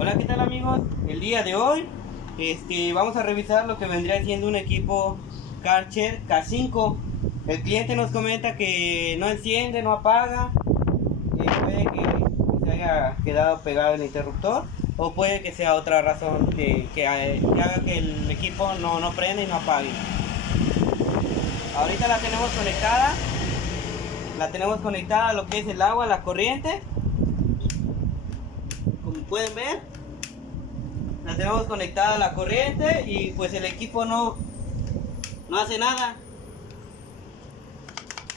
Hola, ¿qué tal amigos? El día de hoy vamos a revisar lo que vendría siendo un equipo Karcher K5. El cliente nos comenta que no enciende, no apaga, puede que se haya quedado pegado el interruptor o puede que sea otra razón que haga que el equipo no prenda y no apague. Ahorita la tenemos conectada a lo que es el agua, la corriente. Como pueden ver, la tenemos conectada a la corriente y pues el equipo no hace nada.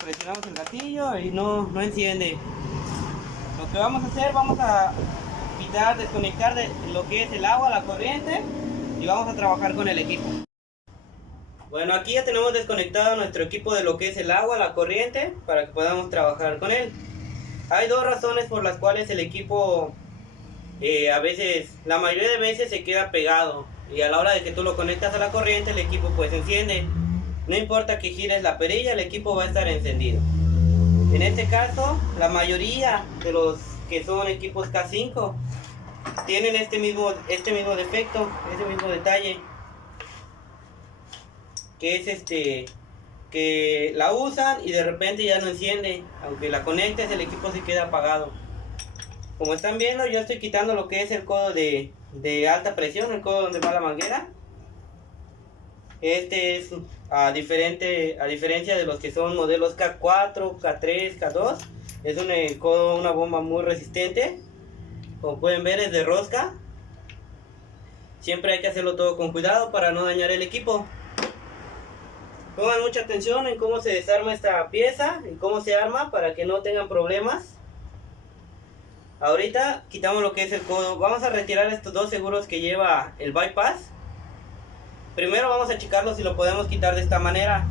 Presionamos el gatillo y no enciende. Lo que vamos a hacer, vamos a desconectar de lo que es el agua, la corriente, y vamos a trabajar con el equipo. Bueno, aquí ya tenemos desconectado nuestro equipo de lo que es el agua, la corriente, para que podamos trabajar con él. Hay dos razones por las cuales el equipo a veces, la mayoría de veces se queda pegado, y a la hora de que tú lo conectas a la corriente el equipo pues enciende. No importa que gires la perilla, el equipo va a estar encendido. En este caso, la mayoría de los que son equipos K5 tienen este mismo defecto, este mismo detalle, que es que la usan y de repente ya no enciende. Aunque la conectes, el equipo se queda apagado. Como están viendo, yo estoy quitando lo que es el codo de alta presión, el codo donde va la manguera. Este es a diferencia de los que son modelos K4, K3, K2. Es un codo, una bomba muy resistente. Como pueden ver, es de rosca. Siempre hay que hacerlo todo con cuidado para no dañar el equipo. Pongan mucha atención en cómo se desarma esta pieza y cómo se arma para que no tengan problemas. Ahorita quitamos lo que es el codo. Vamos a retirar estos dos seguros que lleva el bypass. Primero vamos a checarlo si lo podemos quitar de esta manera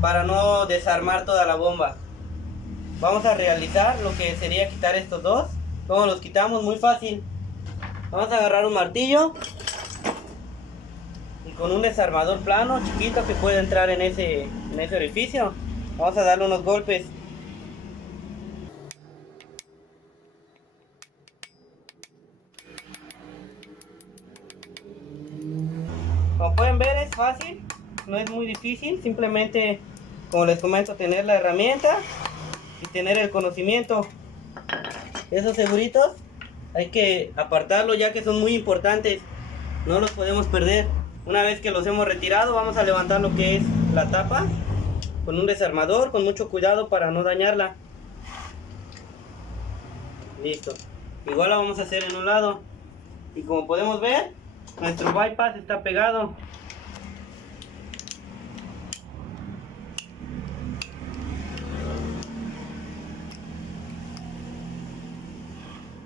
para no desarmar toda la bomba. Vamos a realizar lo que sería quitar estos dos. ¿Cómo los quitamos? Muy fácil. Vamos a agarrar un martillo y con un desarmador plano chiquito que puede entrar en ese orificio, vamos a darle unos golpes. Como pueden ver, es fácil, no es muy difícil. Simplemente, como les comento, tener la herramienta y tener el conocimiento. Esos seguritos hay que apartarlos, ya que son muy importantes, no los podemos perder. Una vez que los hemos retirado, vamos a levantar lo que es la tapa con un desarmador, con mucho cuidado para no dañarla. Listo. Igual la vamos a hacer en un lado. Y como podemos ver, nuestro bypass está pegado.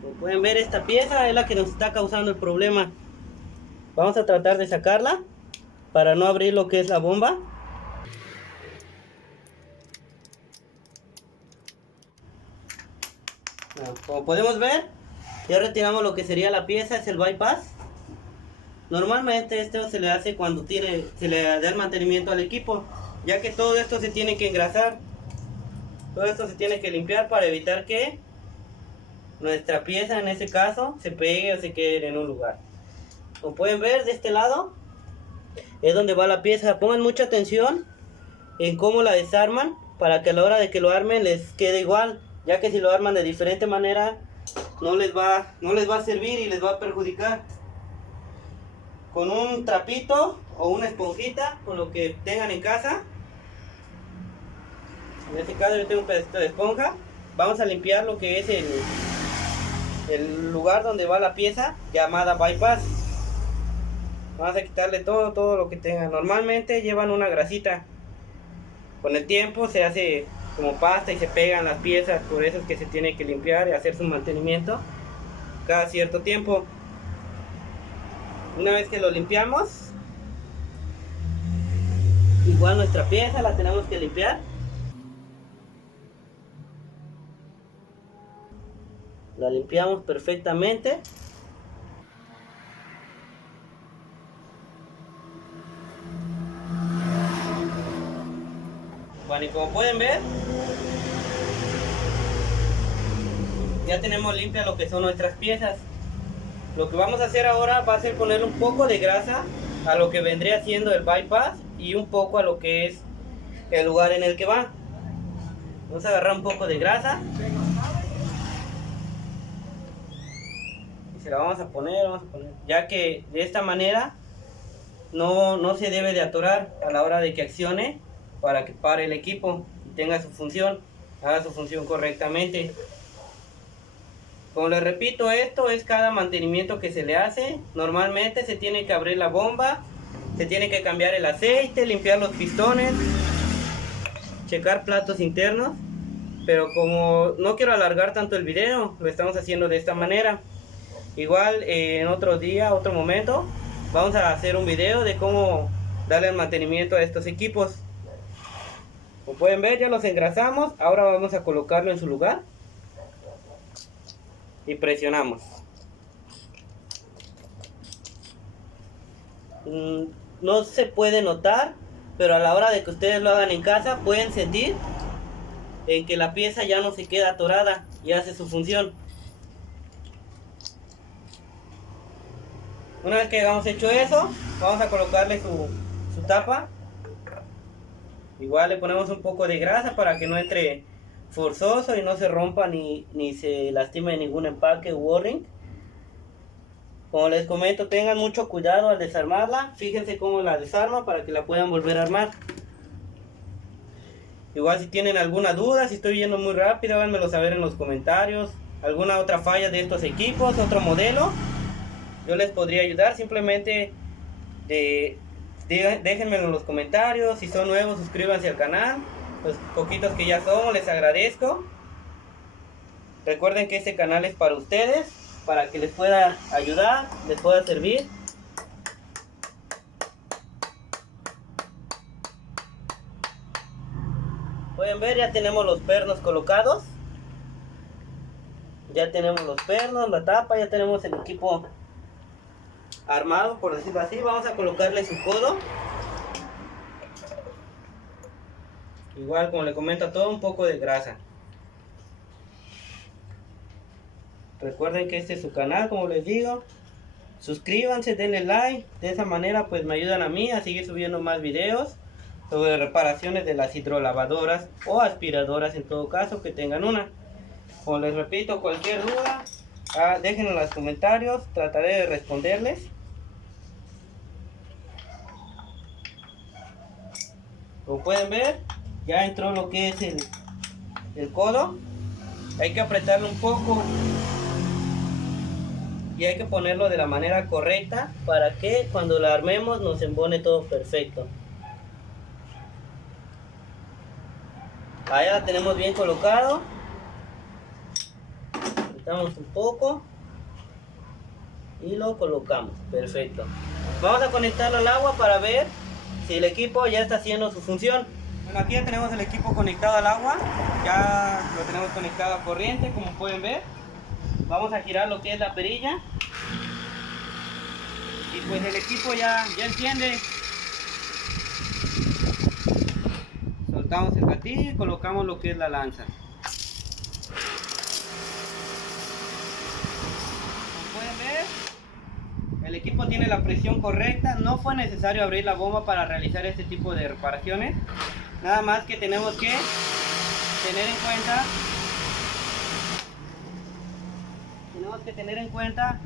Como pueden ver, esta pieza es la que nos está causando el problema. Vamos a tratar de sacarla para no abrir lo que es la bomba. Como podemos ver, ya retiramos lo que sería la pieza, es el bypass. Normalmente esto se le hace cuando se le da el mantenimiento al equipo, ya que todo esto se tiene que engrasar. Todo esto se tiene que limpiar para evitar que nuestra pieza, en este caso, se pegue o se quede en un lugar. Como pueden ver, de este lado es donde va la pieza. Pongan mucha atención en cómo la desarman para que a la hora de que lo armen les quede igual, ya que si lo arman de diferente manera no les va a servir y les va a perjudicar. Con un trapito o una esponjita, con lo que tengan en casa, en este caso yo tengo un pedacito de esponja, vamos a limpiar lo que es el lugar donde va la pieza llamada bypass. Vamos a quitarle todo lo que tenga. Normalmente llevan una grasita, con el tiempo se hace como pasta y se pegan las piezas, por eso es que se tiene que limpiar y hacer su mantenimiento cada cierto tiempo. Una vez que lo limpiamos, igual nuestra pieza la tenemos que limpiar. La limpiamos perfectamente. Bueno, y como pueden ver, ya tenemos limpia lo que son nuestras piezas. Lo que vamos a hacer ahora va a ser ponerle un poco de grasa a lo que vendría siendo el bypass y un poco a lo que es el lugar en el que va. Vamos a agarrar un poco de grasa y se la vamos a poner, ya que de esta manera no se debe de atorar a la hora de que accione, para que pare el equipo y tenga su función, haga su función correctamente. Como les repito, esto es cada mantenimiento que se le hace. Normalmente se tiene que abrir la bomba, se tiene que cambiar el aceite, limpiar los pistones, checar platos internos. Pero como no quiero alargar tanto el video, lo estamos haciendo de esta manera. Igual en otro día, otro momento, vamos a hacer un video de cómo darle el mantenimiento a estos equipos. Como pueden ver, ya los engrasamos. Ahora vamos a colocarlo en su lugar y presionamos. No se puede notar, pero a la hora de que ustedes lo hagan en casa pueden sentir en que la pieza ya no se queda atorada y hace su función. Una vez que hayamos hecho eso, vamos a colocarle su tapa. Igual le ponemos un poco de grasa para que no entre forzoso y no se rompa ni se lastime ningún empaque u o-ring. Como les comento, tengan mucho cuidado al desarmarla. Fíjense cómo la desarma para que la puedan volver a armar. Igual si tienen alguna duda, si estoy yendo muy rápido, háganmelo saber en los comentarios. Alguna otra falla de estos equipos, otro modelo, yo les podría ayudar. Simplemente déjenmelo en los comentarios. Si son nuevos, suscríbanse al canal. Los poquitos que ya somos, les agradezco. Recuerden que este canal es para ustedes, para que les pueda ayudar, les pueda servir. Pueden ver, ya tenemos los pernos colocados. Ya tenemos los pernos, la tapa, ya tenemos el equipo armado, por decirlo así. Vamos a colocarle su codo. Igual, como le comento a todo, un poco de grasa. Recuerden que este es su canal, como les digo. Suscríbanse, denle like. De esa manera pues me ayudan a mí a seguir subiendo más videos sobre reparaciones de las hidrolavadoras o aspiradoras, en todo caso que tengan una. Como les repito, cualquier duda, déjenlo en los comentarios, trataré de responderles. Como pueden ver, ya entró lo que es el codo. Hay que apretarlo un poco y hay que ponerlo de la manera correcta para que cuando la armemos nos embone todo perfecto. Ahí la tenemos bien colocado. Apretamos un poco y lo colocamos. Perfecto. Vamos a conectarlo al agua para ver si el equipo ya está haciendo su función. Bueno, aquí ya tenemos el equipo conectado al agua. Ya lo tenemos conectado a corriente, como pueden ver. Vamos a girar lo que es la perilla. Y pues el equipo ya enciende. Soltamos el gatillo y colocamos lo que es la lanza. Como pueden ver, el equipo tiene la presión correcta. No fue necesario abrir la bomba para realizar este tipo de reparaciones. Nada más que tenemos que tener en cuenta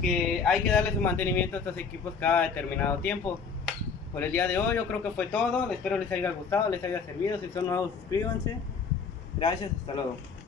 que hay que darle su mantenimiento a estos equipos cada determinado tiempo. Por el día de hoy yo creo que fue todo. Espero les haya gustado, les haya servido. Si son nuevos, suscríbanse. Gracias, hasta luego.